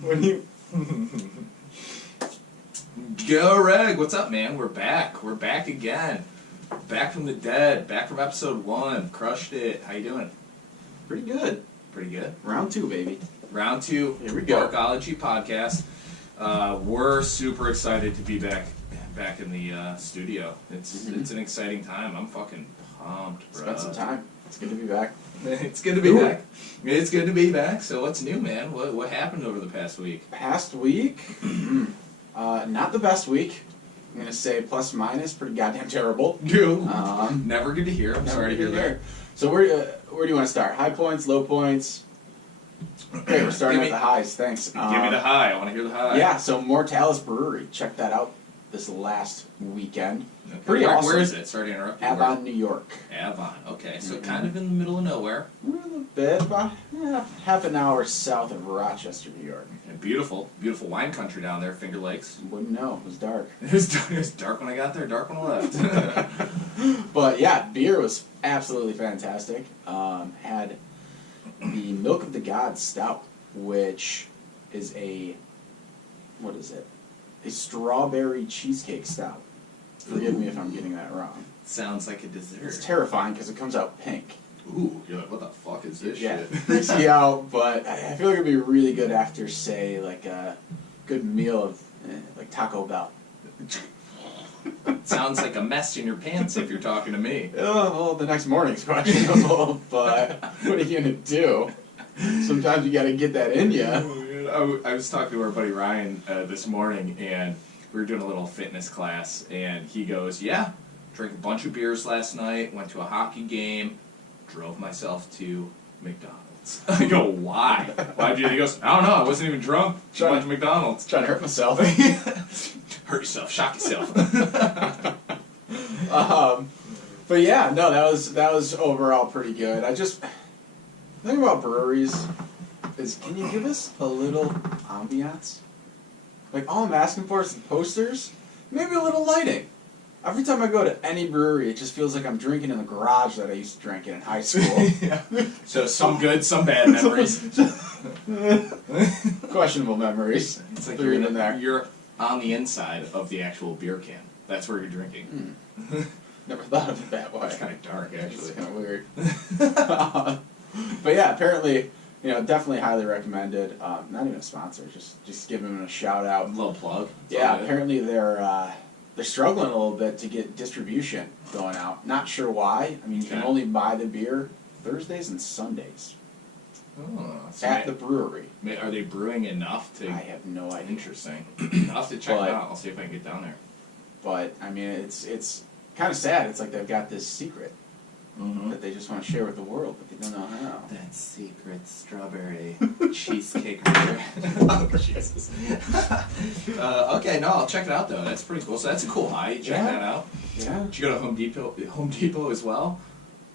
When you... Go Reg, what's up, man? We're back. We're back again. Back from the dead. Back from episode 1. Crushed it. How you doing? Pretty good. Pretty good. Round 2, baby. Round 2. Here we go. Barkology podcast. We're super excited to be back in the studio. It's an exciting time. I'm fucking pumped, bro. Spent some time. It's good to be back. It's good to be back. It's good to be back. So what's new, man? What happened over the past week? Past week? Not the best week. I'm going to say plus minus, pretty goddamn terrible. Never good to hear. I'm sorry to hear that. So where do you want to start? High points, low points? Okay, we're starting at the highs. Thanks. Give me the high. I want to hear the high. Yeah, so Mortalis Brewery. Check that out this last weekend. Okay. Pretty awesome. Where is it? Sorry to interrupt you. Avon, New York. Avon. Okay, so kind of in the middle of nowhere. A little bit, about half an hour south of Rochester, New York. And beautiful wine country down there, Finger Lakes. Wouldn't know. It was dark. It was dark when I got there, dark when I left. But yeah, beer was absolutely fantastic. Had the Milk of the Gods Stout, which is a strawberry cheesecake stout. Forgive me if I'm getting that wrong. Sounds like a dessert. It's terrifying because it comes out pink. Ooh, you're like, what the fuck is this Yeah, shit? freaks you out, but I feel like it'd be really good after, say, like a good meal of like Taco Bell. Sounds like a mess in your pants if you're talking to me. Oh, well, the next morning's questionable, but what are you gonna do? Sometimes you gotta get that in you. I was talking to our buddy Ryan this morning, and we were doing a little fitness class, and he goes, yeah, drank a bunch of beers last night, went to a hockey game, drove myself to McDonald's. I go, why? Why'd you? He goes, I don't know, I wasn't even drunk. Just went to McDonald's. Trying to hurt myself. Hurt yourself, shock yourself. But yeah, no, that was overall pretty good. The thing about breweries is, can you give us a little ambiance? Like, all I'm asking for is some posters, maybe a little lighting. Every time I go to any brewery, it just feels like I'm drinking in the garage that I used to drink in high school. Yeah. So some good, some bad memories. Questionable memories. It's like there. You're on the inside of the actual beer can. That's where you're drinking. Never thought of it that way. It's kind of dark, actually. It's kind of weird. But yeah, apparently, definitely highly recommended. Not even a sponsor, just giving them a shout out. A little plug. Yeah, apparently they're struggling a little bit to get distribution going out. Not sure why. I mean, you can only buy the beer Thursdays and Sundays at the brewery. Are they brewing enough to? I have no idea. Interesting. I'll have to check it out. I'll see if I can get down there. But I mean, it's kind of sad. It's like they've got this secret that they just want to share with the world, but they don't know how. That secret strawberry cheesecake beer. Oh, Jesus. Okay, no, I'll check it out though. That's pretty cool. So that's a cool high. Check that out. Yeah. Did you go to Home Depot as well?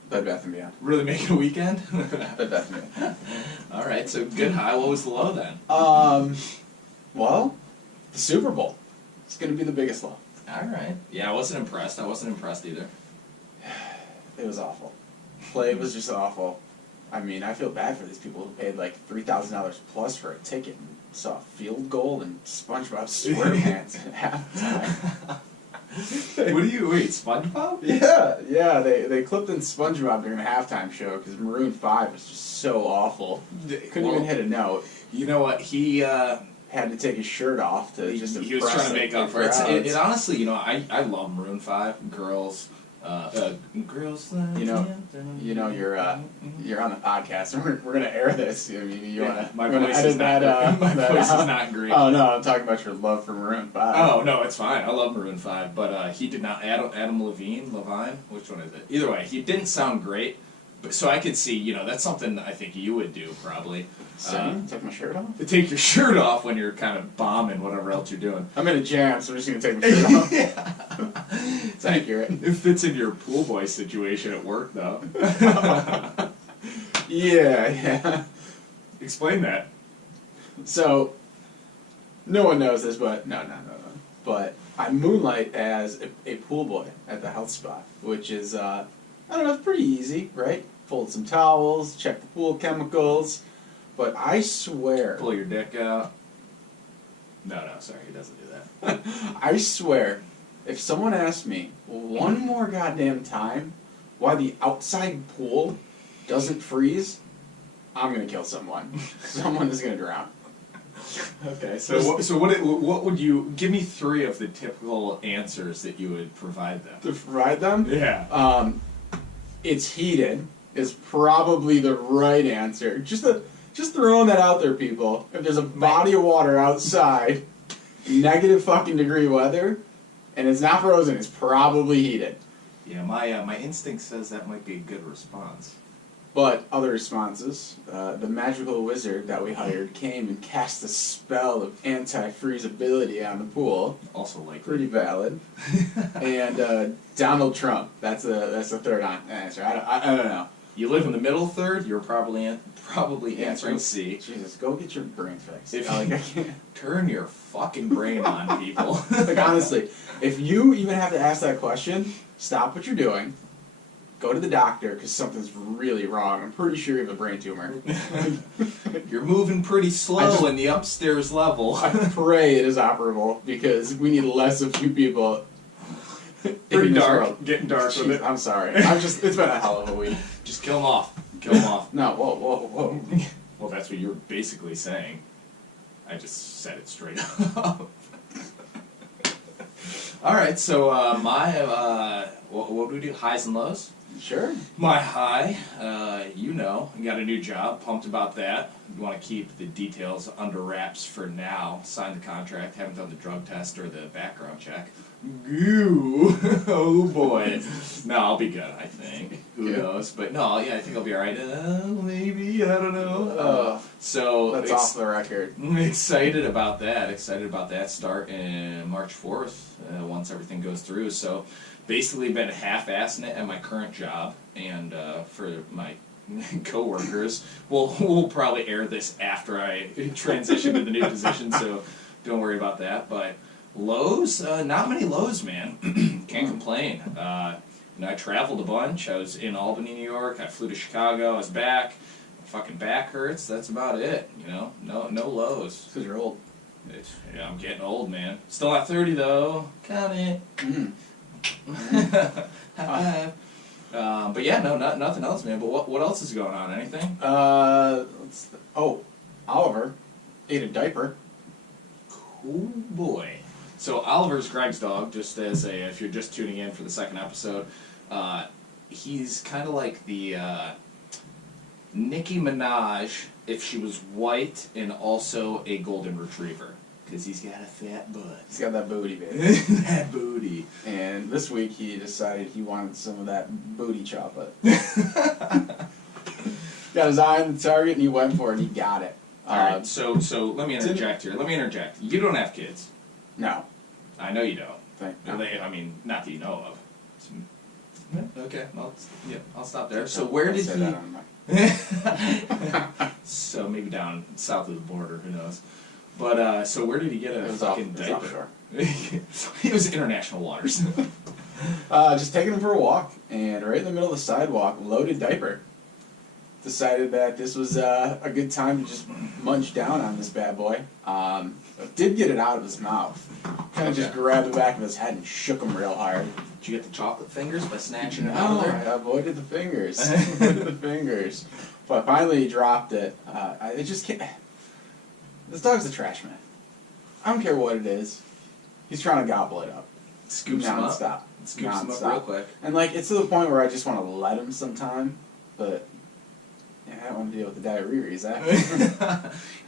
Bed Bath & Beyond. Really make it a weekend? Bed Bath & Beyond. All right, so good high. What was the low then? Well, the Superbowl. It's going to be the biggest low. All right. Yeah, I wasn't impressed either. It was awful. Play was just awful. I mean, I feel bad for these people who paid like $3,000 plus for a ticket and saw a field goal and SpongeBob SquarePants at halftime. Wait, SpongeBob? Yeah, they clipped in SpongeBob during the halftime show because Maroon 5 was just so awful. Couldn't even hit a note. You know what, he had to take his shirt off to just impress. He was trying to make up for it. It honestly, I love Maroon 5, girls. Girls. You're on the podcast. We're gonna air this. I mean, you wanna? My voice is not great. Oh no, I'm talking about your love for Maroon 5. Oh no, it's fine. I love Maroon 5, but he did not. Adam Levine, which one is it? Either way, he didn't sound great. But so I could see, that's something I think you would do probably. Take my shirt off? Take your shirt off when you're kind of bombing whatever else you're doing. I'm in a jam, so I'm just going to take my shirt off. Yeah. It's accurate. It fits in your pool boy situation at work, though. Yeah. Explain that. So, no one knows this, but no. But I moonlight as a pool boy at the health spa, which is, I don't know, it's pretty easy, right? Fold some towels, check the pool chemicals. but I swear, Pull your dick out. No, sorry, he doesn't do that. I swear, if someone asked me one more goddamn time why the outside pool doesn't freeze, I'm gonna kill someone. Someone is gonna drown. Okay, so what would you give me 3 of the typical answers that you would provide them? To provide them? Yeah. It's heated is probably the right answer. Just throwing that out there, people. If there's a body of water outside, negative fucking degree weather, and it's not frozen, it's probably heated. Yeah, my instinct says that might be a good response. But other responses, the magical wizard that we hired came and cast a spell of anti-freezability on the pool. Also likely. Pretty valid. And Donald Trump. That's the third answer. I don't know. You live in the middle third. You're probably answering C. Jesus, go get your brain fixed. If I can't. Turn your fucking brain on, people. Like honestly, if you even have to ask that question, stop what you're doing. Go to the doctor because something's really wrong. I'm pretty sure you have a brain tumor. You're moving pretty slow in the upstairs level. I pray it is operable because we need less of you people. Pretty dark. Getting dark with it. I'm sorry. It's been a hell of a week. Just kill them off. Kill them off. No, whoa. Well, that's what you're basically saying. I just said it straight up. All right, so what do we do? Highs and lows? Sure. My high, I got a new job. Pumped about that. You want to keep the details under wraps for now. Signed the contract. Haven't done the drug test or the background check. Goo. Oh boy. No, I'll be good. I think. Who knows? But no, yeah, I think I'll be all right. Maybe I don't know. So that's off the record. I'm excited about that. Start in March 4th. Once everything goes through. So. Basically been half-assing it at my current job, and for my coworkers, we'll probably air this after I transition to the new position, so don't worry about that. But lows, not many lows, man. Can't complain. I traveled a bunch. I was in Albany, New York. I flew to Chicago. I was back. Fucking back hurts. That's about it. No lows. Because you're old. I'm getting old, man. Still not 30 though. Count it. Mm-hmm. But yeah, no, nothing else, man. But what else is going on? Anything? Oliver ate a diaper. Cool boy. So Oliver's Greg's dog. Just as if you're just tuning in for the second episode, he's kind of like the Nicki Minaj if she was white and also a golden retriever. Because he's got a fat butt. He's got that booty, baby. That booty. And this week he decided he wanted some of that booty chocolate. Got his eye on the target and he went for it and he got it. Alright, so let me interject here. You don't have kids. No. I know you don't. Not that you know of. Okay, I'll stop there. So where did he... So maybe down south of the border, who knows. But, so where did he get a fucking diaper? It was international waters. Just taking him for a walk, and right in the middle of the sidewalk, loaded diaper. Decided that this was a good time to just munch down on this bad boy. Did get it out of his mouth. Kind of just grabbed the back of his head and shook him real hard. Did you get the chocolate fingers by snatching it out of there? I avoided the fingers. But finally he dropped it. It just can't... This dog's a trash man. I don't care what it is. He's trying to gobble it up. Scoops him up. Non-stop. Scoops him up real quick. And it's to the point where I just want to let him sometime, but I don't want to deal with the diarrhea, exactly.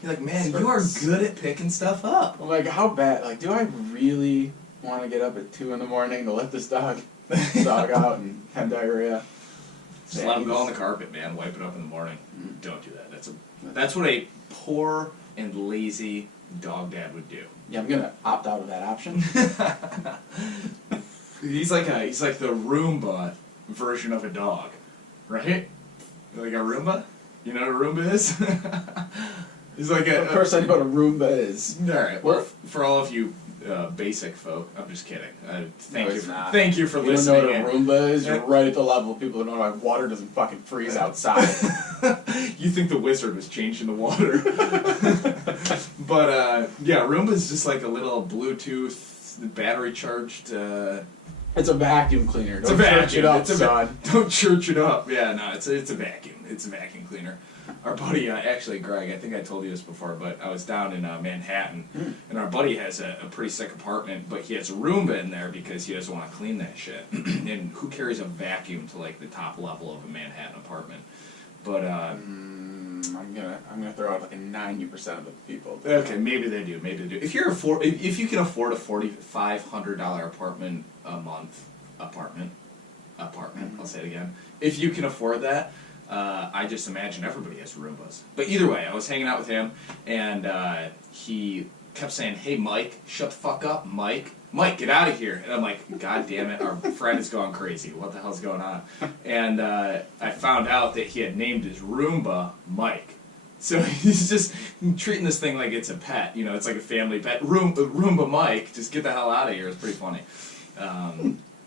You're like, man, you are good at picking stuff up. I'm like, how bad? Do I really want to get up at 2 in the morning to let this dog out and have diarrhea? Just let him go on the carpet, man. Wipe it up in the morning. Don't do that. That's what a poor and lazy dog dad would do. Yeah, I'm gonna opt out of that option. He's like the Roomba version of a dog, right? Like a Roomba? You know what a Roomba is? It's like Of course, I know what a Roomba is. All right. Well, for all of you basic folk, I'm just kidding. Thank you for You listening. don't know what a Roomba is? You're right at the level of people that know why water doesn't fucking freeze outside. You think the wizard was changing the water. But, yeah, Roomba is just like a little Bluetooth, battery charged... It's a vacuum cleaner. It's Don't a vacuum. church it up, It's a son. Don't church it up. Yeah, no, it's a vacuum. It's a vacuum cleaner. Our buddy, actually, Greg, I think I told you this before, but I was down in Manhattan, and our buddy has a pretty sick apartment, but he has a Roomba in there because he doesn't want to clean that shit. And who carries a vacuum to like the top level of a Manhattan apartment? But I'm gonna throw out like a 90% of the people. Okay, maybe they do. If you can afford a $4,500 apartment a month, apartment. I'll say it again. If you can afford that. I just imagine everybody has Roombas. But either way, I was hanging out with him, and he kept saying, "Hey, Mike, shut the fuck up, Mike. Mike, get out of here." And I'm like, God damn it, our friend is going crazy. What the hell's going on? And I found out that he had named his Roomba Mike. So he's just treating this thing like it's a pet. You know, it's like a family pet. Roomba Mike, just get the hell out of here. It's pretty funny.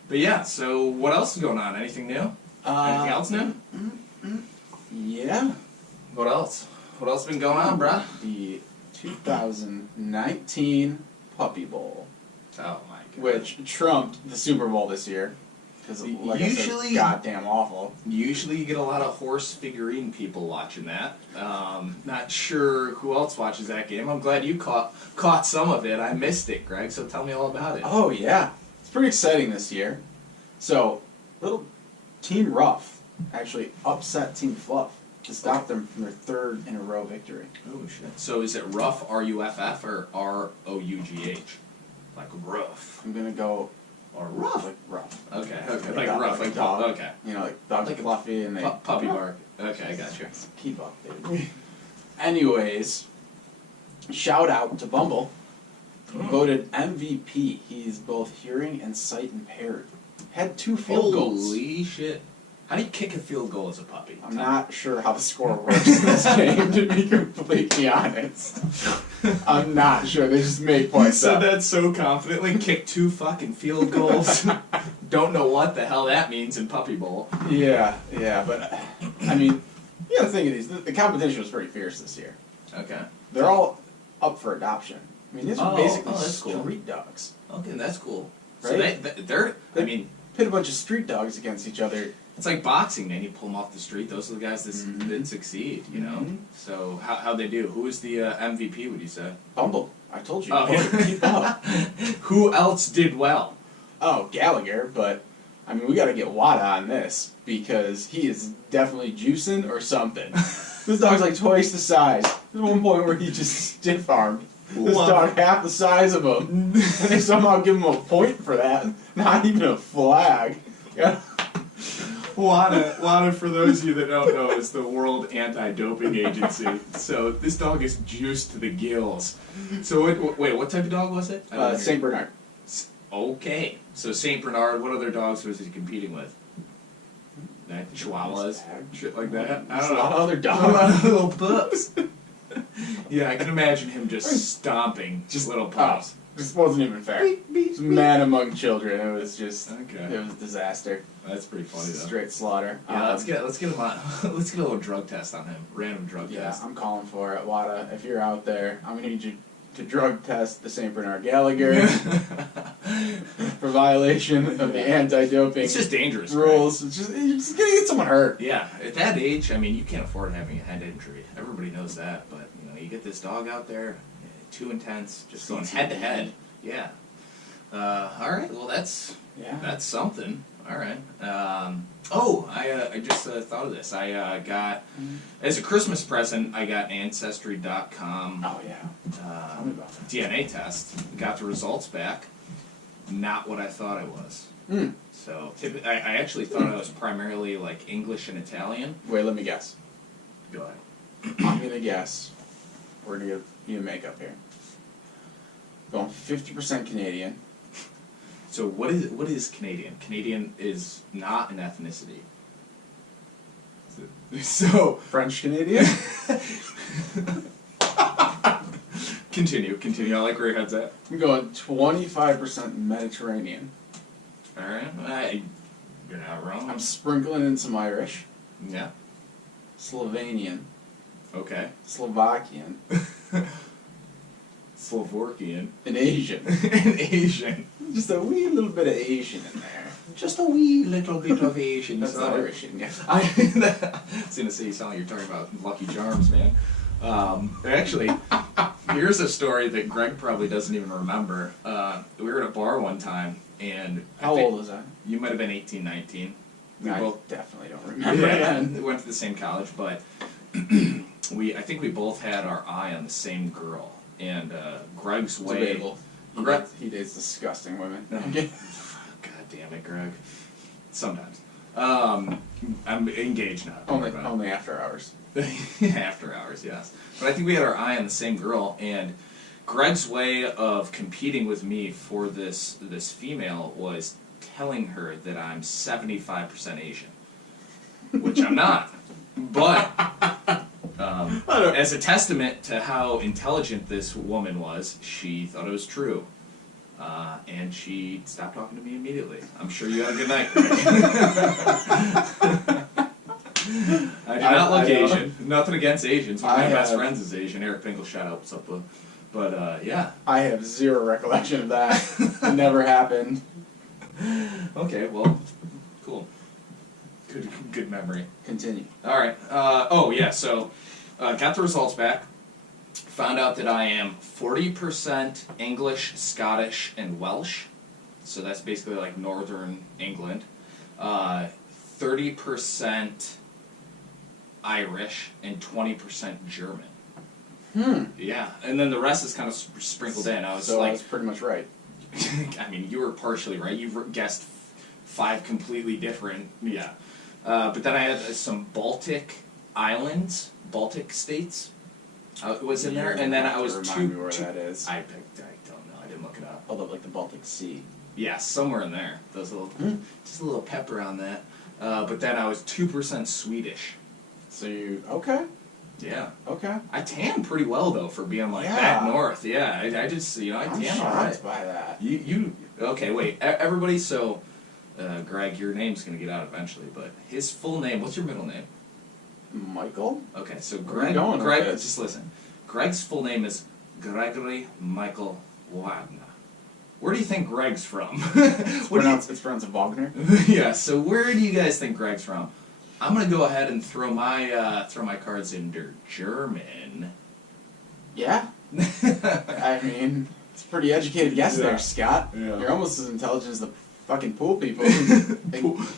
But yeah, so what else is going on? Anything new? Anything else new? Yeah. What else? What else been going on, bruh? The 2019 Puppybowl, Oh my god. which trumped the Superbowl this year. Because like Usually- I said, goddamn awful. Usually you get a lot of horse figurine people watching that. Not sure who else watches that game. I'm glad you caught some of it. I missed it, Greg, so tell me all about it. Oh yeah, it's pretty exciting this year. So, little Team Rough actually upset Team Fluff to stop them from their third in a row victory. Oh shit. So is it rough, R-U-F-F, or R-O-U-G-H? Like rough. I'm gonna go Or rough. like rough. Okay, Like like dog, rough, like like dog. okay. You know, like dogs Like are a fluffy and they Puppy bark. Okay, I got you. keep up, baby. Anyways, shout out to Bumble, voted MVP. He's both hearing and sight impaired. Had 2 field goals. Holy shit. How do you kick a field goal as a puppy? I'm not sure how the score works in this game, to be completely honest. I'm not sure. They just make You points said up. that so confidently. Kick 2 fucking field goals. Don't know what the hell that means in Puppybowl. Yeah, but I mean, you gotta think of these. The competition was pretty fierce this year. Okay. They're all up for adoption. I mean, these are basically that's cool. street dogs. Okay, that's cool. Right? So they're. I mean, Pit a bunch of street dogs against each other. it's like boxing, man. You pull them off the street. Those are the guys that succeed. You know. Mhm. So how'd they do? Who was the MVP? Would you say? Bumble. I told you. Oh. Keep up. Who else did well? Oh, Gallagher, but I mean, we got to get Wada on this because he is definitely juicing or something. This dog's like twice the size. There's one point where he just stiff armed this Wow. dog half the size of him, and they somehow give him a point for that. Not even a flag. Yeah. WADA, for those of you that don't know, is the World Anti-Doping Agency. So this dog is juiced to the gills. So wait, what type of dog was it? Saint Bernard. Okay, so Saint Bernard. What other dogs was he competing with? Chihuahuas, shit like that. I There's don't a lot know. of other A dogs. lot of little pups. Yeah, I can imagine him just stomping just little pups. This wasn't even fair. Beep, beep, It was man among children. It was just, Okay. it was a disaster. That's pretty funny though. Straight slaughter. Yeah, let's get him on. Let's get a little drug test on him. Random drug Yeah, test. I'm calling for it. Wada, if you're out there, I'm gonna need you to drug test the St. Bernard Gallagher for violation of the anti-doping It's just dangerous. Right? rules. It's just, you're just gonna get someone hurt. Yeah, at that age, I mean, you can't afford having a head injury. Everybody knows that, but you know, you get this dog out there, too intense, just going head to head. Yeah. All right. Well, that's something. All right. I just thought of this. I got as a Christmas present. I got Ancestry.com. Oh yeah. Tell me about that. DNA test. Got the results back. Not what I thought I was. So I actually thought I was primarily like English and Italian. Wait, let me guess. Go ahead. I'm gonna guess. We're gonna give you makeup here. Going 50% Canadian. So what is Canadian? Canadian is not an ethnicity. So French Canadian. Continue. I like where your head's at. I'm going 25% Mediterranean. Alright. You're not wrong. I'm sprinkling in some Irish, Yeah. Slovenian, Okay. Slovakian, Slovakian. and Asian. And Asian. Just a wee little bit of Asian in there. Just a wee little bit of Asian. That's not Irish, yeah. I was going to say, you sound like you're talking about Lucky Charms, man. Actually, here's a story that Greg probably doesn't even remember. We were at a bar one time, and How old was I? You might have been 18, 19. I definitely don't remember then. We went to the same college, but I think we both had our eye on the same girl. And Greg's way... Debatable. He dates disgusting women. God damn it, Greg. Sometimes. I'm engaged now. Only after hours. After hours, yes. But I think we had our eye on the same girl, and Greg's way of competing with me for this female was telling her that I'm 75% Asian, which I'm not. But as a testament to how intelligent this woman was, she thought it was true. And she stopped talking to me immediately. I'm sure you had a good night, Greg. I do not look Asian. Nothing against Asians. One of my best friends is Asian. Eric Pingle, shout out, what's up, bud? But, yeah. I have zero recollection of that. It never happened. Okay, well, cool. Good memory. Continue. All right. So got the results back. Found out that I am 40% English, Scottish, and Welsh. So that's basically like Northern England. 30% Irish, and 20% German. Yeah, and then the rest is kind of sprinkled in. I was pretty much right. I mean, you were partially right. You guessed 5 completely different. Yeah. But then I had some Baltic islands, Baltic states. Was in there, and then I was remind me where that is. I don't know. I didn't look it up. Hold up, like the Baltic Sea. Yeah, somewhere in there. Those little, just a little pepper on that. But then I was 2% Swedish. So okay. Yeah. Okay. I tan pretty well though for being like that north. Yeah, I just I tan all right. By that. You okay? Wait, everybody. So, Greg, your name's gonna get out eventually, but his full name. What's your middle name? Michael. Okay, so Greg, just listen. Greg's full name is Gregory Michael Wagner. Where do you think Greg's from? It's pronounced Wagner. Yeah. So where do you guys think Greg's from? I'm gonna go ahead and throw my cards into German. Yeah. I mean, it's a pretty educated guess there, Scott. Yeah. You're almost as intelligent as the fucking pool people.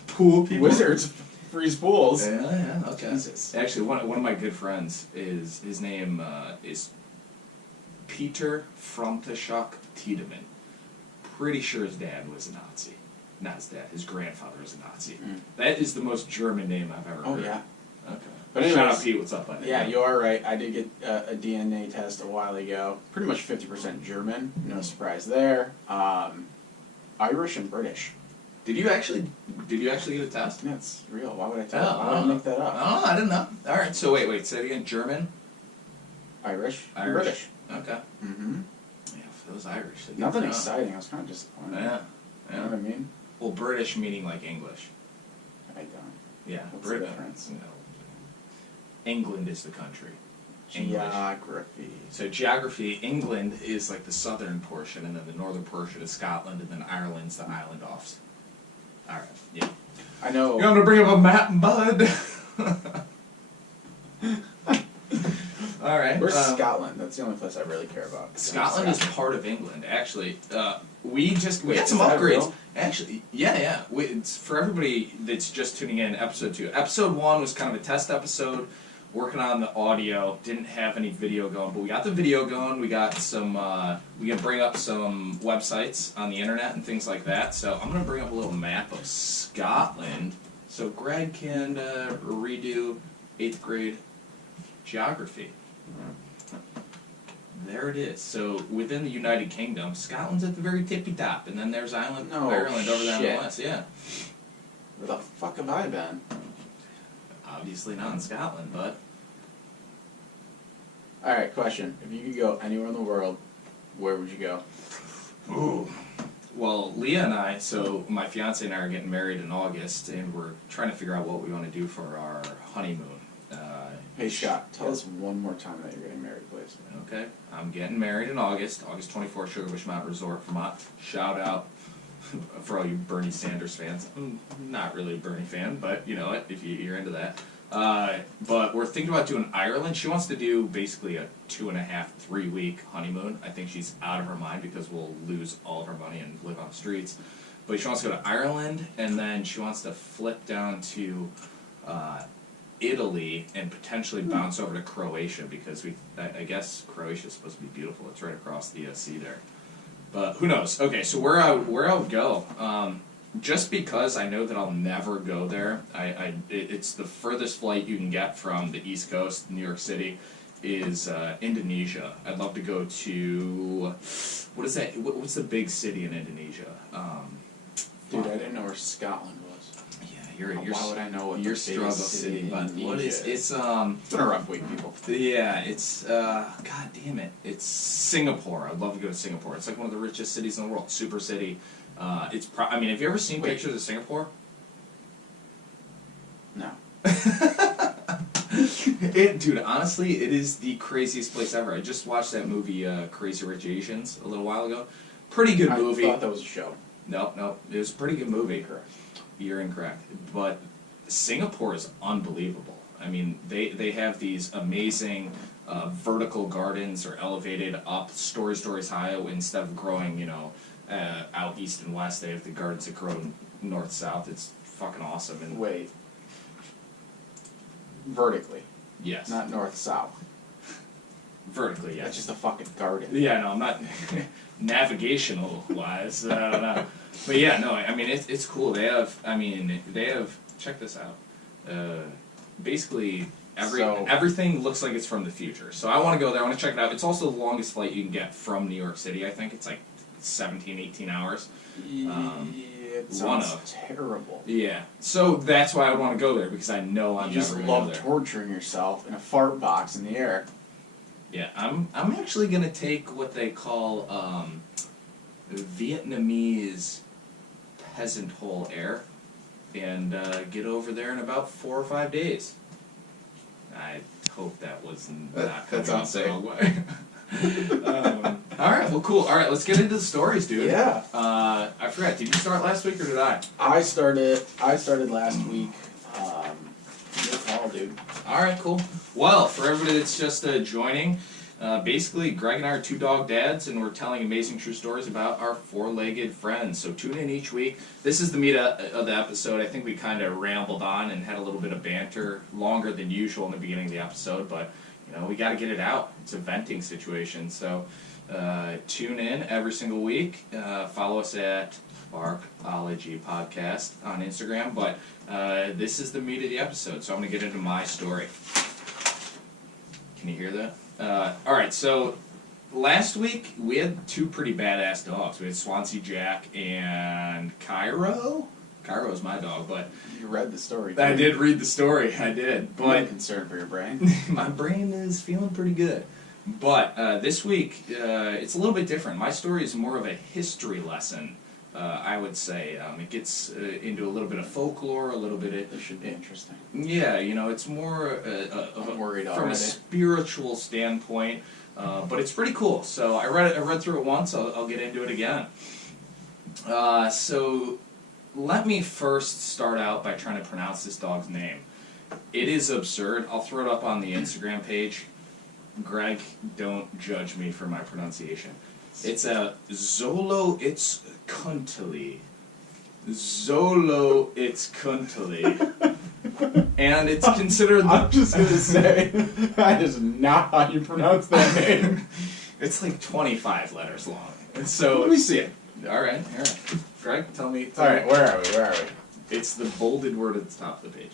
Pool people. Wizards freeze pools. Yeah. Okay. Jesus. Actually, one of my good friends his name is Peter Fronteschok Tiedemann. Pretty sure his dad was a Nazi. Not his dad. His grandfather was a Nazi. That is the most German name I've ever heard. Oh, yeah. Okay. But anyways, shout out Pete, what's up, buddy? Yeah, you are right. I did get a DNA test a while ago. Pretty much 50% German. No surprise there. Irish and British. Did you actually get a test? Yeah, it's real. Why would I tell you? Why would I make that up? Oh, I didn't know. All right, so wait. Say it again. German? Irish. British. Okay. Mm-hmm. Yeah, for those Irish. Nothing exciting. I was kind of disappointed. Yeah. You know what I mean? Well, British meaning like English. I don't. Yeah. What's the difference? No. England is the country. Geography. So geography, England is like the southern portion, and then the northern portion is Scotland, and then Ireland's the island offs. All right. Yeah. I know. You want to bring up a map, bud? All right. Where's Scotland? That's the only place I really care about. Scotland is part of England, actually. We had some upgrades. Real? Actually, yeah. It's for everybody that's just tuning in, episode 2. Episode 1 was kind of a test episode, working on the audio. Didn't have any video going, but we got the video going. We got some. We can bring up some websites on the internet and things like that. So I'm going to bring up a little map of Scotland, so Greg can redo 8th grade geography. There it is. So within the United Kingdom, Scotland's at the very tippy top, and then there's Ireland over there on the west. Yeah. Where the fuck have I been? Obviously not in Scotland, but All right, question. If you could go anywhere in the world, where would you go? Ooh. Well, Leah and I, so my fiance and I are getting married in August, and we're trying to figure out what we want to do for our honeymoon. Hey, Scott, tell us one more time that you're getting married, please. Okay, I'm getting married in August 24th, Sugarbush Mountain Resort, Vermont. Shout out for all you Bernie Sanders fans. I'm not really a Bernie fan, but you know what, if you're into that. But we're thinking about doing Ireland. She wants to do basically a 2.5, 3 week honeymoon. I think she's out of her mind because we'll lose all of our money and live on the streets. But she wants to go to Ireland, and then she wants to flip down to Italy and potentially bounce over to Croatia because I guess Croatia is supposed to be beautiful. It's right across the sea there. But who knows? Okay, so where I would go, just because I know that I'll never go there. It's the furthest flight you can get from the East Coast, New York City, is Indonesia. I'd love to go to what is that? What's the big city in Indonesia? Dude, I didn't know where Scotland was. Why would I know what your the struggle biggest city? But what is it's It's been a rough week, people. Yeah, it's god damn it, it's Singapore. I'd love to go to Singapore. It's like one of the richest cities in the world, super city. I mean, have you ever seen pictures of Singapore? No. Dude, honestly, it is the craziest place ever. I just watched that movie, Crazy Rich Asians, a little while ago. Pretty good movie. I thought that was a show. No, it was a pretty good movie. Correct. You're incorrect. But Singapore is unbelievable. I mean, they have these amazing vertical gardens or elevated up stories high instead of growing, out east and west. They have the gardens that grow north-south. It's fucking awesome. And Wait. Vertically. yes. Not north-south. Vertically, yes. That's just a fucking garden. Yeah, no, I'm not navigational-wise. I don't know. But yeah, no, I mean, it's cool. They have, check this out. Basically, everything looks like it's from the future. So I want to go there. I want to check it out. It's also the longest flight you can get from New York City, I think. It's like 17, 18 hours. It sounds terrible. Yeah. So that's why I would want to go there, because I know I'm You just never going to go love there. torturing yourself in a fart box in the air. Yeah, I'm actually going to take what they call Vietnamese peasant hole air and get over there in about 4 or 5 days. I hope that was not that sounds the safe. wrong way. All right, well, cool. All right, let's get into the stories, dude. Yeah. I forgot. Did you start last week or did I? I started last week. Your call, dude. All right, cool. Well, for everybody that's just joining, basically, Greg and I are 2 dog dads, and we're telling amazing true stories about our 4-legged friends. So tune in each week. This is the meat of the episode. I think we kind of rambled on and had a little bit of banter, longer than usual in the beginning of the episode, but we got to get it out. It's a venting situation. So tune in every single week. Follow us at Barkology Podcast on Instagram. But this is the meat of the episode, so I'm going to get into my story. Can you hear that? All right, so last week we had 2 pretty badass dogs. We had Swansea Jack and Cairo. Cairo's my dog, but You read the story. I too. did read the story. I did, but I'm concerned for your brain. my brain is feeling pretty good. But this week, it's a little bit different. My story is more of a history lesson, I would say. It gets into a little bit of folklore, a little bit of... This should be interesting. Yeah, it's more I'm worried from already. a spiritual standpoint, but it's pretty cool. So I read through it once. I'll get into it again. So let me first start out by trying to pronounce this dog's name. It is absurd. I'll throw it up on the Instagram page. Greg, don't judge me for my pronunciation. It's a Xolo, it's Kuntali. Xolo, it's Kuntali. And it's considered... I'm just going to say, that is not how you pronounce that name. It's like 25 letters long. So Let me see it. All right. Greg, tell me. All right, where are we? It's the bolded word at the top of the page.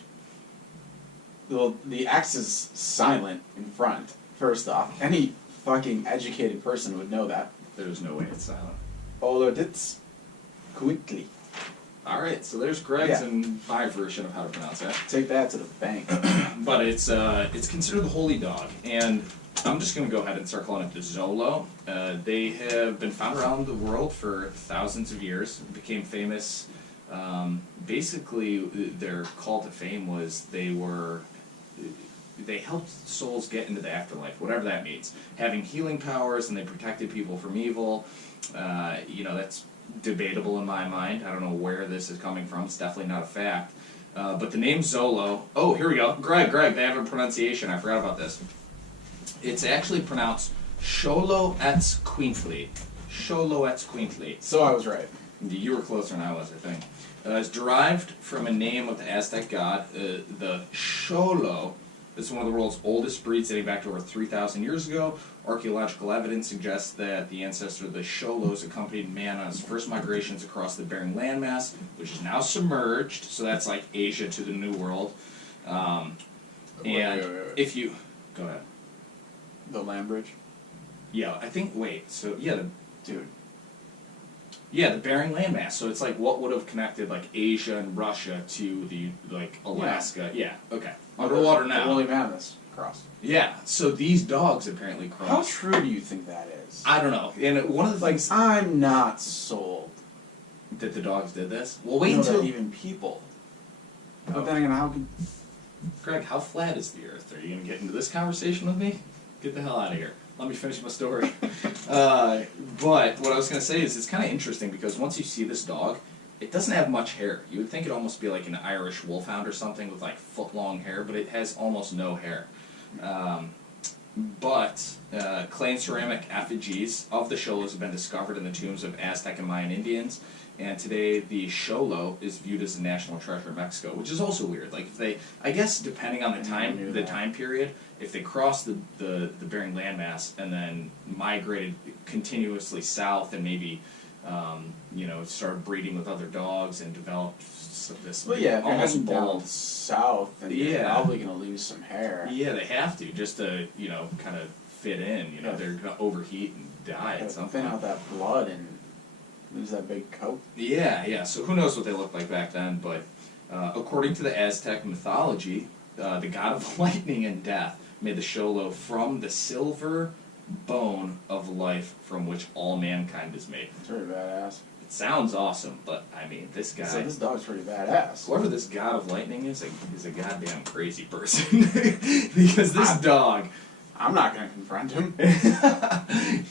Well, the X is silent in front, first off. Any fucking educated person would know that. There's no way it's silent. Olodits quickly. All right, so there's Greg's and my version of how to pronounce that. Take that to the bank. But it's considered the holy dog, and I'm just going to go ahead and start calling it the Xolo. They have been found around the world for thousands of years. Became famous. Basically, their call to fame was they helped souls get into the afterlife, whatever that means. Having healing powers, and they protected people from evil. That's debatable in my mind. I don't know where this is coming from. It's definitely not a fact. But the name Xolo, oh, here we go. Greg, they have a pronunciation. I forgot about this. It's actually pronounced Xoloetzcuintli. Xoloetzcuintli. So I was right. You were closer than I was, I think. It's derived from a name of the Aztec god, the Xolo. This is one of the world's oldest breeds, dating back to over 3,000 years ago. Archaeological evidence suggests that the ancestor of the Xolos accompanied man on his first migrations across the Bering landmass, which is now submerged, so that's like Asia to the New World. Wait. If you... Go ahead. The land bridge? Yeah, I think... Wait, so, yeah, Dude. Yeah, the Bering landmass. So it's like what would have connected like Asia and Russia to the Alaska. Yeah, okay. Underwater now. The woolly mammoths crossed. Yeah, so these dogs apparently crossed. How true do you think that is? I don't know. And one of the things I'm not sold that the dogs did this. Well, wait that until even people. Oh. But then again, how can... Greg, how flat is the Earth? Are you gonna get into this conversation with me? Get the hell out of here. Let me finish my story. But what I was going to say is it's kind of interesting because once you see this dog, it doesn't have much hair. You would think it'd almost be like an Irish wolfhound or something with like foot-long hair, but it has almost no hair. Clay and ceramic effigies of the Xolos have been discovered in the tombs of Aztec and Mayan Indians, and today the Xolo is viewed as a national treasure in Mexico, which is also weird. Like if they, I guess depending on the time period, if they crossed the Bering landmass and then migrated continuously south and maybe started breeding with other dogs and developed this Well, yeah, if you're almost heading down bald. south, then you're probably going to lose some hair. Yeah, they have to just to kind of fit in. They're going to overheat and die at some Thin point. out that blood and lose that big coat. Yeah. So who knows what they looked like back then? But according to the Aztec mythology, the god of lightning and death made the Xolo from the silver bone of life from which all mankind is made. It's pretty badass. It sounds awesome, but I mean, this guy. So this dog's pretty badass. Whoever this god of lightning is a goddamn crazy person. Because this dog. I'm not going to confront him.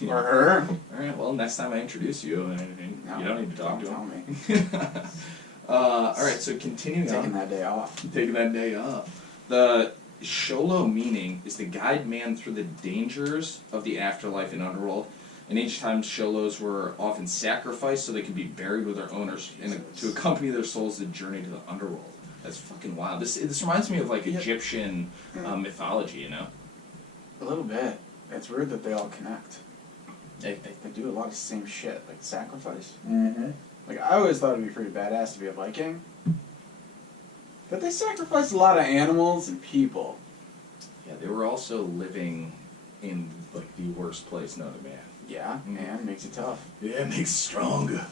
Or her. Alright, well, next time I introduce you, you don't need to talk to tell him. me. Alright, so continuing on. Taking that day off. Taking that day off. The Xolo meaning is to guide man through the dangers of the afterlife and underworld. And each time Xolos were often sacrificed so they could be buried with their owners and to accompany their souls the journey to the underworld. That's fucking wild. This reminds me of like Egyptian mythology, A little bit. It's weird that they all connect. They do a lot of the same shit, like sacrifice. Mm-hmm. Like, I always thought it'd be pretty badass to be a Viking. But they sacrificed a lot of animals and people. Yeah, they were also living in like the worst place known to man. Yeah, and makes it tough. Yeah, it makes it stronger.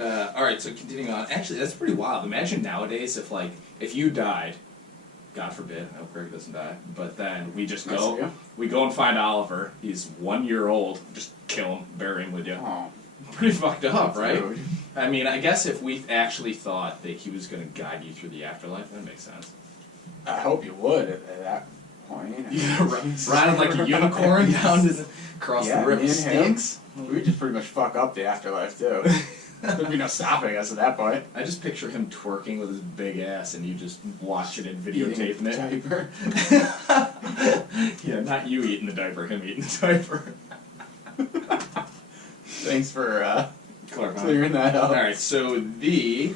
Alright, so continuing on. Actually, that's pretty wild. Imagine nowadays if you died, God forbid, I hope Greg doesn't die, but then we just go and find Oliver. He's 1 year old. Just kill him, bury him with you. Oh. Pretty fucked up, right? Dude. I mean, I guess if we actually thought that he was going to guide you through the afterlife, that makes sense. I hope you would at that point. Yeah, riding like a unicorn down across the river Styx. We just pretty much fuck up the afterlife, too. There'd be no stopping us at that point. I just picture him twerking with his big ass and you just watching it, videotaping it. Diaper. Yeah, not you eating the diaper, him eating the diaper. Thanks for clearing that up. Alright, so the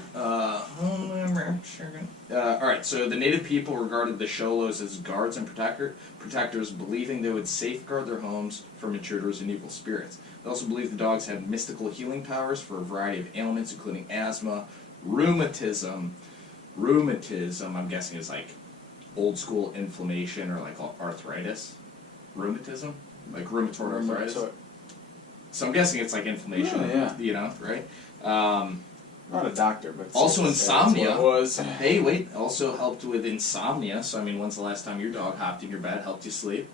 native people regarded the Xolos as guards and protectors, believing they would safeguard their homes from intruders and evil spirits. They also believed the dogs had mystical healing powers for a variety of ailments, including asthma, rheumatism. Rheumatism, I'm guessing, is like old school inflammation or like arthritis. Rheumatism? Like rheumatoid arthritis. So I'm guessing it's like inflammation, right? Not a doctor, but also insomnia. Was. Hey, wait, also helped with insomnia. So I mean, when's the last time your dog hopped in your bed, helped you sleep?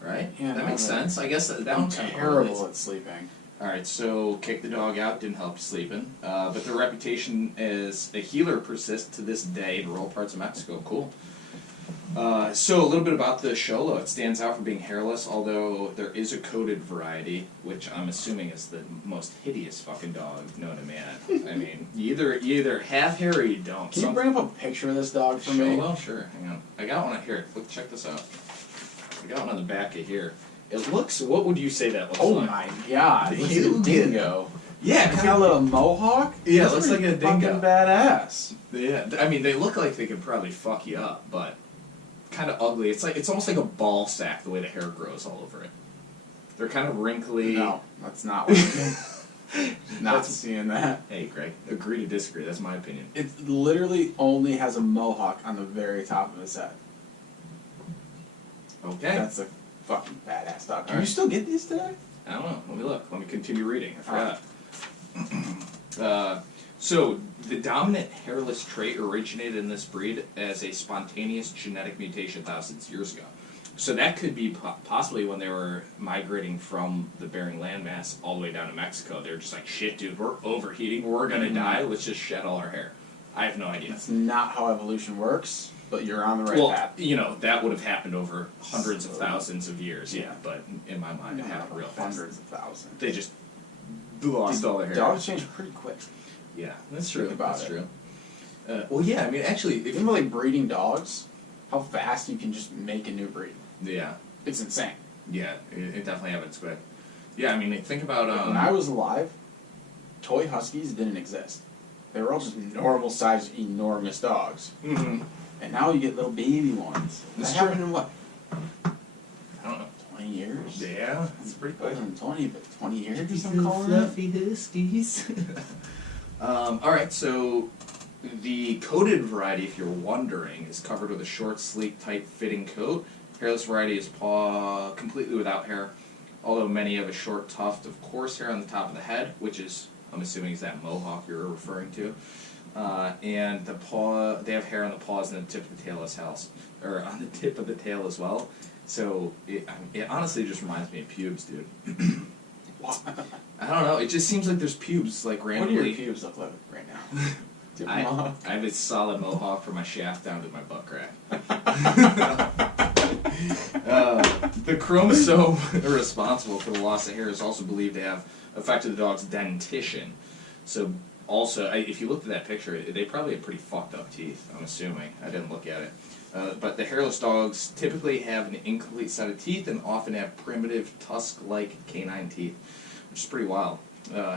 Right? Yeah, that makes sense. I guess that I'm one's terrible at sleeping. Alright, so kick the dog out didn't help you sleeping. But their reputation as a healer persists to this day in rural parts of Mexico. Cool. So a little bit about the Xolo. It stands out for being hairless, although there is a coated variety, which I'm assuming is the most hideous fucking dog known to man. I mean, you either have hair or you don't. Can you bring up a picture of this dog for me? Xolo? Sure, hang on. I got one here. Look, check this out. I got one on the back of here. It looks, what would you say that looks Oh like? my god, it's a dingo. Yeah, It's got a little mohawk. Yeah, it That's looks like pretty a dingo. fucking badass. Yeah, I mean, they look like they could probably fuck you up, but kind of ugly. It's almost like a ball sack the way the hair grows all over it. They're kind of wrinkly. No, that's not what I mean. Not seeing that. Hey, Greg, agree to disagree. That's my opinion. It literally only has a mohawk on the very top of his head. Okay. That's a fucking badass dog. Can Alright. you still get these today? I don't know. Let me look. Let me continue reading. I forgot. So, the dominant hairless trait originated in this breed as a spontaneous genetic mutation thousands of years ago. So that could be possibly when they were migrating from the Bering landmass all the way down to Mexico. They were just like, shit, dude, we're overheating. We're going to die. Let's just shed all our hair. I have no idea. That's not how evolution works, but you're on the right path. You know, that would have happened over hundreds of thousands of years, yeah. But in my mind, it Yeah, happened real fast. hundreds of thousands. They just lost all their hair. Dogs change pretty quick. Yeah, that's true. Think about That's it. true. Well, yeah, I mean, actually, if Even like breeding dogs, how fast you can just make a new breed. yeah, It's insane. yeah, it definitely happens quick. Yeah, I mean, think about When I was alive, toy huskies didn't exist. They were all just normal sized, enormous dogs. mhm. And now you get little baby ones. That's That happened in what? I don't know. 20 years? Yeah, that's pretty quick. Wasn't 20, but 20 years or something calling it? huskies. All right, so the coated variety, if you're wondering, is covered with a short, sleek, tight-fitting coat. Hairless variety is completely without hair, although many have a short tuft of coarse hair on the top of the head, which is, I'm assuming, is that mohawk you're referring to. And the paw, they have hair on the paws and the tip of the tail or on the tip of the tail as well. So it honestly just reminds me of pubes, dude. I don't know. It just seems like there's pubes like What do randomly. your pubes look like right now? Do you have I a mohawk? have a solid mohawk from my shaft down to my butt crack. The chromosome responsible for the loss of hair is also believed to have affected the dog's dentition. So, also, if you looked at that picture, they probably have pretty fucked up teeth, I'm assuming. I didn't look at it. But the hairless dogs typically have an incomplete set of teeth and often have primitive tusk-like canine teeth, which is pretty wild.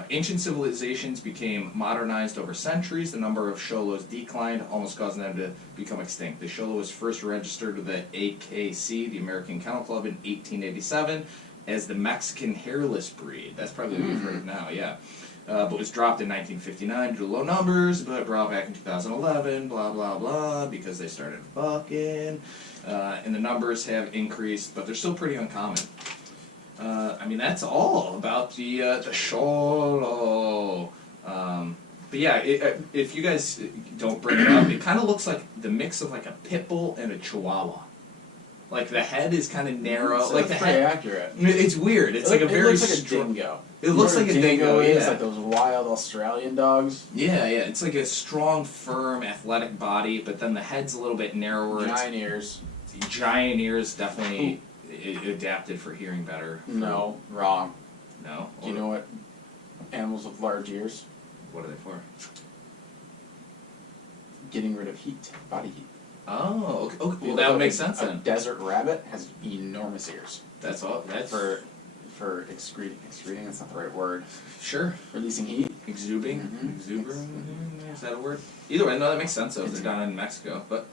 Ancient civilizations became modernized over centuries. The number of Xolos declined, almost causing them to become extinct. The Xolo was first registered with the AKC, the American Kennel Club, in 1887 as the Mexican hairless breed. That's probably what you've heard of now, yeah. But was dropped in 1959 due to low numbers, but brought back in 2011, blah, blah, blah, because they started fucking. And the numbers have increased, but they're still pretty uncommon. I mean, that's all about the Xolo. But yeah, if you guys don't bring it up, it kind of looks like the mix of like a pit bull and a chihuahua. Like the head is kind of narrow. So like that's the pretty head, accurate. it's weird. It's like a very It looks like a strong. dingo. It looks like a dingo. Is Yeah. like those wild Australian dogs. Yeah, yeah. It's like a strong, firm, athletic body, but then the head's a little bit narrower. Giant ears. Giant ears, definitely adapted for hearing better. No, wrong. No. Do you know what animals with large ears? What are they for? Getting rid of heat, body heat. Oh, okay. Well, that would make sense A then. desert rabbit has enormous ears. That's all. That's For excreting. Excreting, that's not the right word. sure. Releasing heat. Exubing, Mhm. exuberant. Is that a word? Either way, no, that makes sense. Though, if they're down in Mexico, but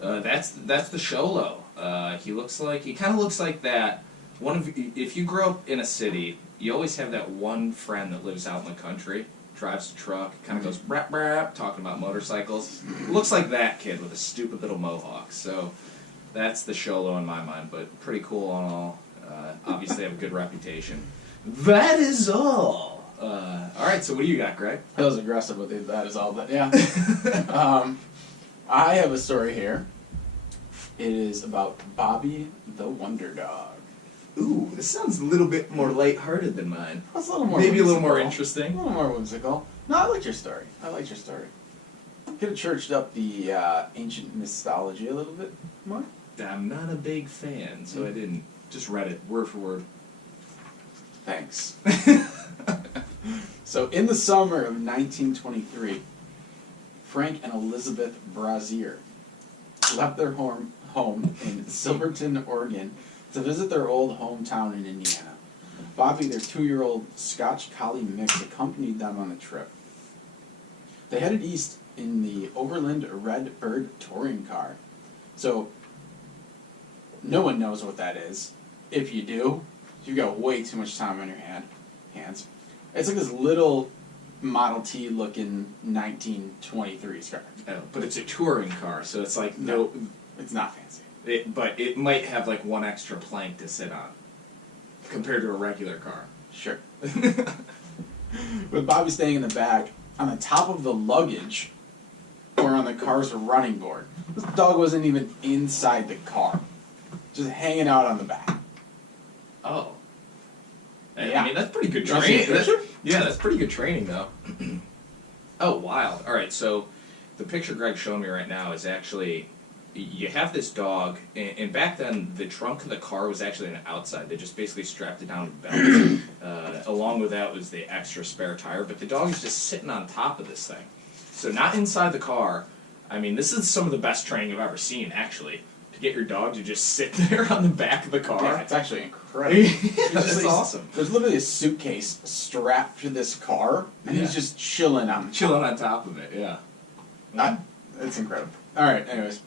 that's the Xolo. He kind of looks like that. If you grow up in a city, you always have that one friend that lives out in the country, drives a truck, kind of goes brap brap, talking about motorcycles. Looks like that kid with a stupid little mohawk. So that's the Xolo in my mind, but pretty cool on all. Obviously, have a good reputation. That is all. All right, so what do you got, Greg? That was aggressive with it, that is all, but yeah. I have a story here. It is about Bobbie the Wonder Dog. Ooh, this sounds a little bit more lighthearted than mine. That's a little more Maybe a little whimsical. more A interesting. little more whimsical. No, I liked your story. Could have churched up the ancient mythology a little bit more. I'm not a big fan, so I didn't. Just read it word for word. Thanks. So, in the summer of 1923, Frank and Elizabeth Brazier left their home in Silverton, Oregon, to visit their old hometown in Indiana. Bobbie, their 2-year-old Scotch Collie mix, accompanied them on the trip. They headed east in the Overland Red Bird touring car. So, no one knows what that is. If you do, you've got way too much time on your hands. It's like this little Model T looking 1923 car. Oh, but it's a touring car, so it's like No, it's not fancy. But it might have like one extra plank to sit on, compared to a regular car. Sure. With Bobbie staying in the back, on the top of the luggage, or on the car's running board. This dog wasn't even inside the car. Just hanging out on the back. Oh. Yeah. I mean, that's pretty good You wanna see training. a picture? Yeah, that's pretty good training, though. Oh, wild. All right, so the picture Greg's showing me right now is actually, you have this dog, and back then the trunk of the car was actually on the outside. They just basically strapped it down with belts. Along with that was the extra spare tire, but the dog is just sitting on top of this thing. So not inside the car. I mean, this is some of the best training I've ever seen, actually. To get your dog to just sit there on the back of the car. Yeah, it's actually incredible. That's awesome. There's literally a suitcase strapped to this car, and he's just chilling on top of it, yeah. It's incredible. Alright, anyways.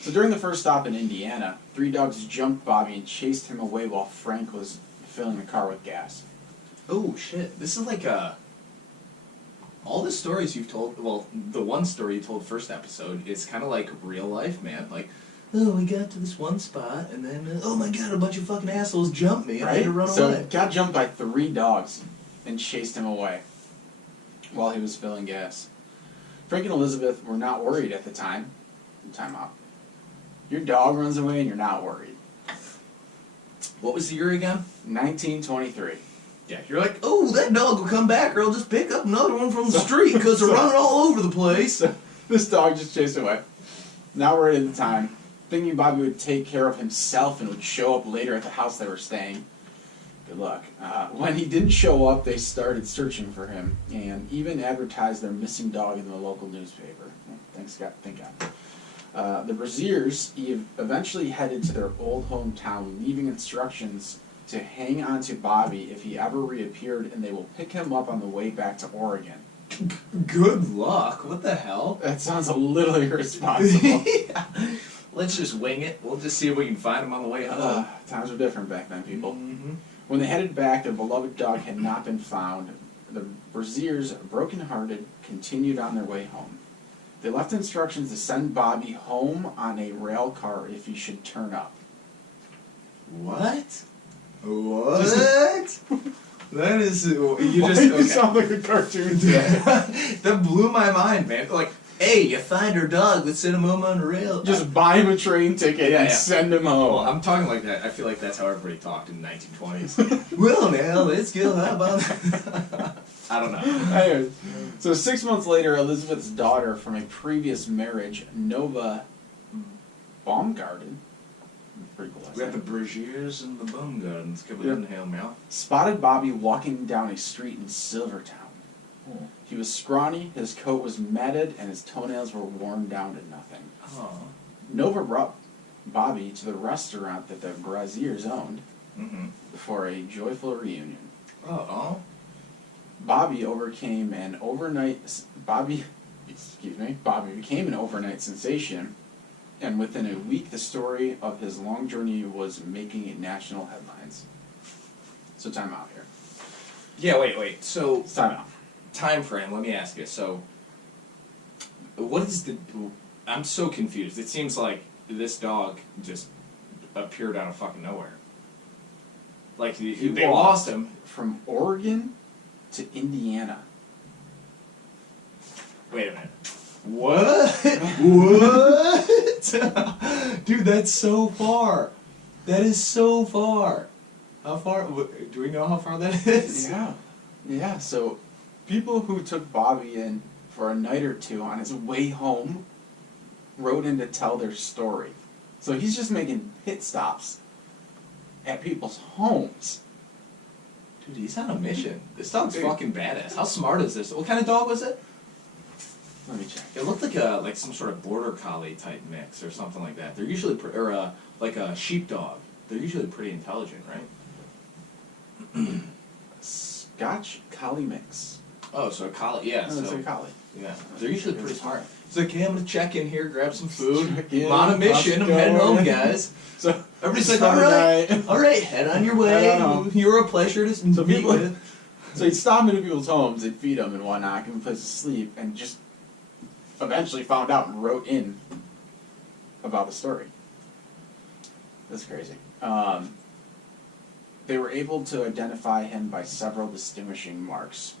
So during the first stop in Indiana, 3 dogs jumped Bobbie and chased him away while Frank was filling the car with gas. Oh, shit. This is like a... All the stories you've told... Well, the one story you told first episode is kind of like real life, man. Like, oh, we got to this one spot, and then, oh my god, a bunch of fucking assholes jumped me, and I had to run So away. got jumped by 3 dogs and chased him away while he was filling gas. Frank and Elizabeth were not worried at the time. Time out. Your dog runs away and you're not worried. What was the year again? 1923. Yeah, you're like, oh, that dog will come back, or I'll just pick up another one from the street, because they're running all over the place. So, this dog just chased away. Not worried at the time. Thinking Bobbie would take care of himself and would show up later at the house they were staying. Good luck. When he didn't show up, they started searching for him and even advertised their missing dog in the local newspaper. Thank God. The Braziers eventually headed to their old hometown, leaving instructions to hang on to Bobbie if he ever reappeared, and they will pick him up on the way back to Oregon. Good luck. What the hell? That sounds a little irresponsible. Yeah. Let's just wing it. We'll just see if we can find him on the way home. Times were different back then, people. Mm-hmm. When they headed back, their beloved dog had not been found. The Braziers, brokenhearted, continued on their way home. They left instructions to send Bobbie home on a rail car if he should turn up. What? What? That is... You Why just... do you Okay. sound like a cartoon today? That blew my mind, man. Like, hey, you find her dog, let's send him home on the rail. Just buy him a train ticket and send him home. Well, I'm talking like that. I feel like that's how everybody talked in the 1920s. Well, now, let's go. How about that? I don't know. Anyways, so 6 months later, Elizabeth's daughter from a previous marriage, Nova Baumgarten, pretty cool. We got the Braziers and the Baumgartens coming in, hail meow. Spotted Bobbie walking down a street in Silvertown. Oh. He was scrawny, his coat was matted, and his toenails were worn down to nothing. Oh. Nova brought Bobbie to the restaurant that the Braziers owned for a joyful reunion. Oh. Bobbie became an overnight sensation, and within a week the story of his long journey was making national headlines. So time out here. Yeah, wait. So, Time out. time frame, let me ask you. So, what is the... I'm so confused. It seems like this dog just appeared out of fucking nowhere. Like, they lost him. From Oregon to Indiana. Wait a minute. What? What? Dude, that's so far. That is so far. How far? Do we know how far that is? Yeah. So, people who took Bobbie in for a night or two on his way home wrote in to tell their story. So he's just making pit stops at people's homes. Dude, he's on a mission. This dog's fucking badass. How smart is this? What kind of dog was it? Let me check. It looked like some sort of border collie type mix or something like that. They're usually like a sheepdog. They're usually pretty intelligent, right? Scotch collie mix. Oh, so a collie, yeah. No, it's a collie. Yeah, they're usually pretty smart. He's like, hey, I'm gonna check in here, grab some food. Check in, I'm on a mission. I'm heading home, guys. So everybody's like, all right, head on your way. Head on home. You're a pleasure to So meet people, with. so he'd stop into people's homes, they'd feed them and whatnot, give them a place to sleep, and just eventually found out and wrote in about the story. That's crazy. They were able to identify him by several distinguishing marks.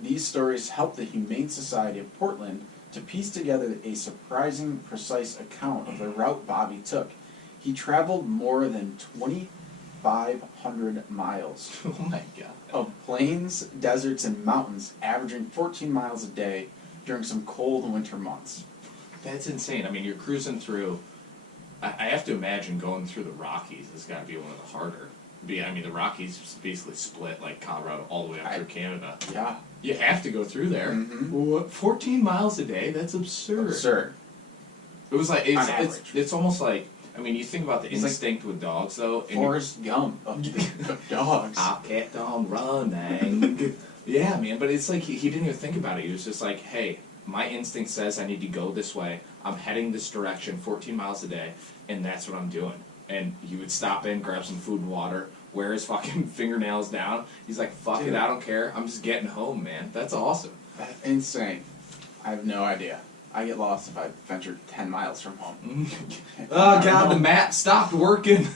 These stories helped the Humane Society of Portland to piece together a surprising, precise account of the route Bobbie took. He traveled more than 2,500 miles Oh my god. of plains, deserts, and mountains, averaging 14 miles a day during some cold winter months. That's insane. I mean, you're cruising through. I have to imagine going through the Rockies has got to be one of the harder. I mean, the Rockies basically split like Colorado all the way up through Canada. Yeah. You have to go through there. Mhm. What, 14 miles a day? That's absurd. Absurd. It was like On average. it's almost like, I mean, you think about the It's like instinct with dogs though. And Forrest Gump of dogs. I kept on running. Yeah, man, but it's like he didn't even think about it. He was just like, hey, my instinct says I need to go this way. I'm heading this direction 14 miles a day, and that's what I'm doing. And he would stop in, grab some food and water, wear his fucking fingernails down. He's like, fuck Dude. it, I don't care. I'm just getting home, man. That's awesome. That's insane. I have no idea. I get lost if I venture 10 miles from home. Oh, God, the map stopped working.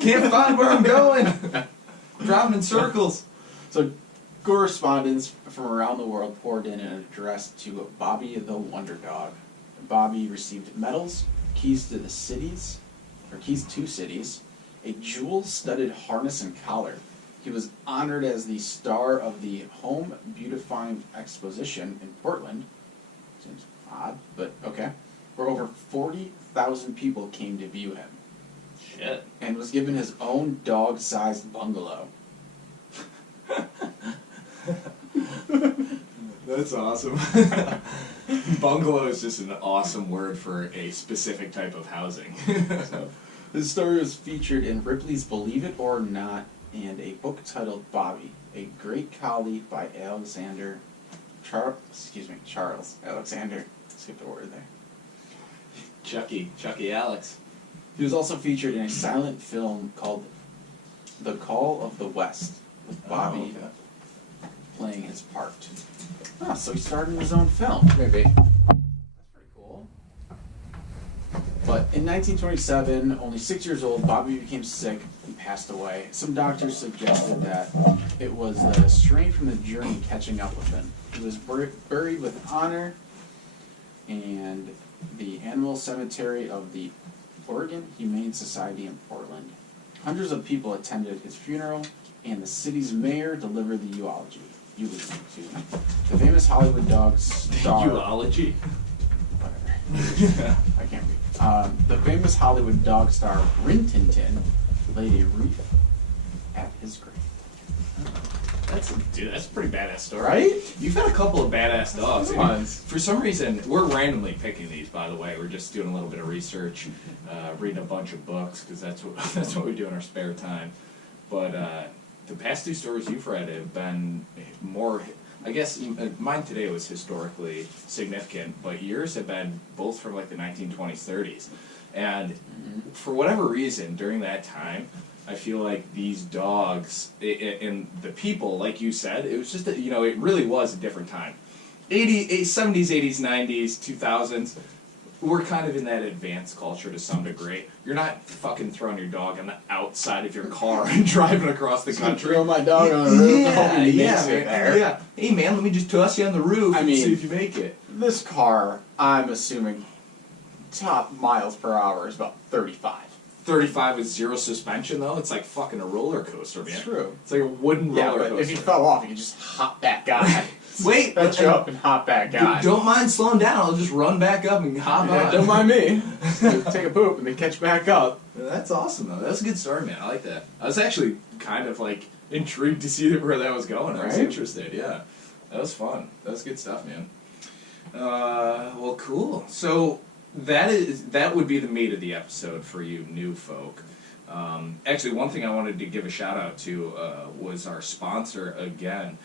Can't find where I'm going. Driving in circles. So, correspondence from around the world poured in and addressed to Bobbie the Wonder Dog. Bobbie received medals, keys to cities, a jewel-studded harness and collar. He was honored as the star of the Home Beautifying Exposition in Portland. Seems odd, but okay. Where over 40,000 people came to view him. Shit. And was given his own dog-sized bungalow. That's awesome. Bungalow is just an awesome word for a specific type of housing. So, his story was featured in Ripley's Believe It or Not and a book titled Bobbie, a Great Collie by Charles Alexander. Skipped a word there. Chucky Alex. He was also featured in a silent film called The Call of the West, with Bobbie playing his part. Ah, so he starred in his own film. Maybe. That's pretty cool. But in 1927, only 6 years old, Bobbie became sick and passed away. Some doctors suggested that it was the strain from the journey catching up with him. He was buried with honor in the Animal Cemetery of the Oregon Humane Society in Portland. Hundreds of people attended his funeral, and the city's mayor delivered the eulogy. The famous Hollywood dog star... Eulogy? Whatever. I can't read. The famous Hollywood dog star Rin-Tin-Tin laid a wreath at his grave. That's a pretty badass story. Right? You've had a couple of badass dogs. Come on. For some reason, we're randomly picking these, by the way. We're just doing a little bit of research, reading a bunch of books, because that's what we do in our spare time. But the past two stories you've read have been more, I guess, mine today was historically significant, but yours have been both from like the 1920s, 30s. And for whatever reason, during that time, I feel like these dogs and the people, like you said, it was just, it really was a different time. 70s, 80s, 90s, 2000s, we're kind of in that advanced culture to some degree. You're not fucking throwing your dog on the outside of your car and driving across the country. Throw my dog on the roof. Hoping he makes it there. Yeah. Hey man, let me just toss you on the roof and see if you make it. This car, I'm assuming, top miles per hour is about 35. 35 with zero suspension, though, it's like fucking a roller coaster, man. It's true. It's like a wooden Yeah, roller but coaster. if you fell off, you could just hop back on. Wait, Fetch you up and hop back on. don't mind slowing down. I'll just run back up and hop on. Don't mind me. Take a poop and then catch back up. That's awesome, though. That's a good story, man. I like that. I was actually kind of like intrigued to see where that was going. I was Right? interested. Yeah, that was fun. That was good stuff, man. Well, cool. So that would be the meat of the episode for you new folk. Actually, one thing I wanted to give a shout out to was our sponsor again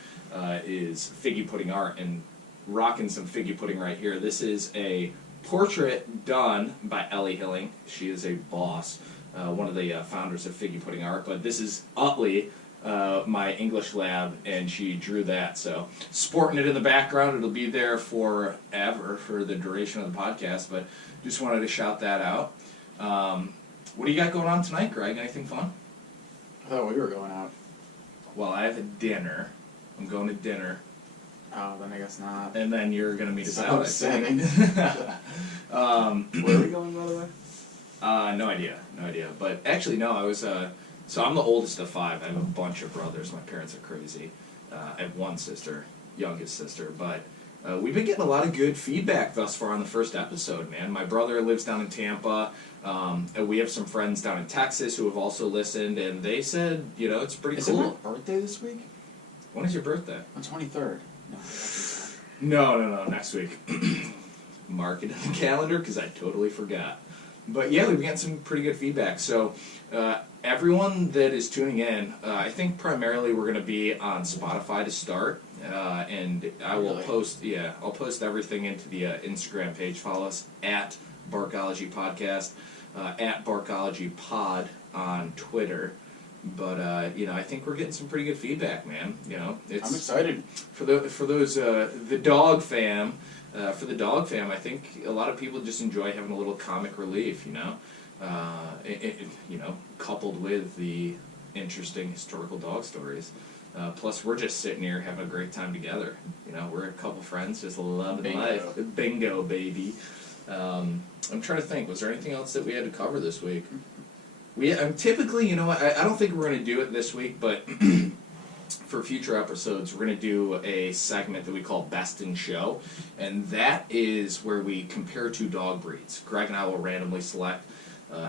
is Figgy Pudding Art, and rocking some figgy pudding right here. This is a portrait done by Ellie Hilling. She is a boss, one of the founders of Figgy Pudding Art. But this is Utley, my English lab, and she drew that. So sporting it in the background, it'll be there forever for the duration of the podcast. But just wanted to shout that out. What do you got going on tonight, Greg? Anything fun? I thought we were going out. Well, I have a dinner. I'm going to dinner. Oh, then I guess not. And then you're going to meet us So out. upsetting. Where Where are we going, by the way? No idea. But actually, no, I was, so I'm the oldest of 5. I have a bunch of brothers. My parents are crazy. I have one sister, youngest sister, but we've been getting a lot of good feedback thus far on the first episode, man. My brother lives down in Tampa, and we have some friends down in Texas who have also listened, and they said, it's pretty Is cool. it my birthday this week? When is your birthday? On 23rd. No, I don't think so. No, next week. Mark it in the calendar, because I totally forgot. But yeah, we've gotten some pretty good feedback. So everyone that is tuning in, I think primarily we're going to be on Spotify to start. And I will I'll post everything into the Instagram page. Follow us at Barkology Podcast, at Barkology Pod on Twitter. But I think we're getting some pretty good feedback, man. It's I'm excited. for those the dog fam. For the dog fam, I think a lot of people just enjoy having a little comic relief. Coupled with the interesting historical dog stories. Plus, we're just sitting here having a great time together. We're a couple friends just loving life. Bingo, baby. I'm trying to think. Was there anything else that we had to cover this week? Typically, I don't think we're going to do it this week, but for future episodes, we're going to do a segment that we call Best in Show, and that is where we compare 2 dog breeds. Greg and I will randomly select,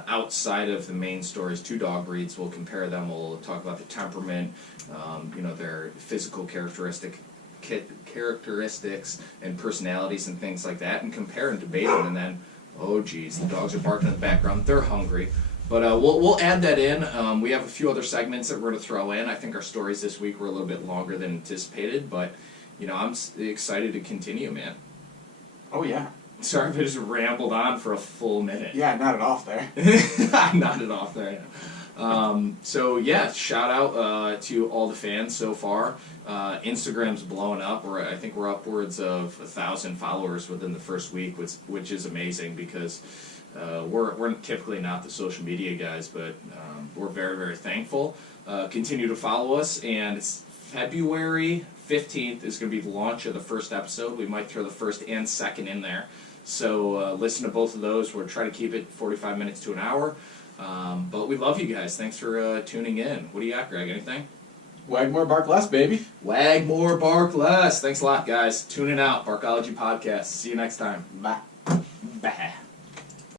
outside of the main stories, 2 dog breeds. We'll compare them. We'll talk about the temperament, their physical characteristics and personalities and things like that, and compare and debate them. And then, oh geez, the dogs are barking in the background. They're hungry. But we'll add that in. We have a few other segments that we're going to throw in. I think our stories this week were a little bit longer than anticipated, but I'm excited to continue, man. Oh, yeah. Sorry if I just rambled on for a full minute. Yeah, I nodded off there. I nodded off there. So yeah, shout out to all the fans so far. Instagram's blowing up. I think we're upwards of 1,000 followers within the first week, which is amazing because we're typically not the social media guys, but we're very, very thankful. Continue to follow us, and it's February 15th is going to be the launch of the first episode. We might throw the first and second in there. So listen to both of those. We'll try to keep it 45 minutes to an hour. But we love you guys. Thanks for tuning in. What do you got, Greg? Anything? Wag more, bark less, baby. Wag more, bark less. Thanks a lot, guys. Tuning out. Barkology Podcast. See you next time. Bye. Bye.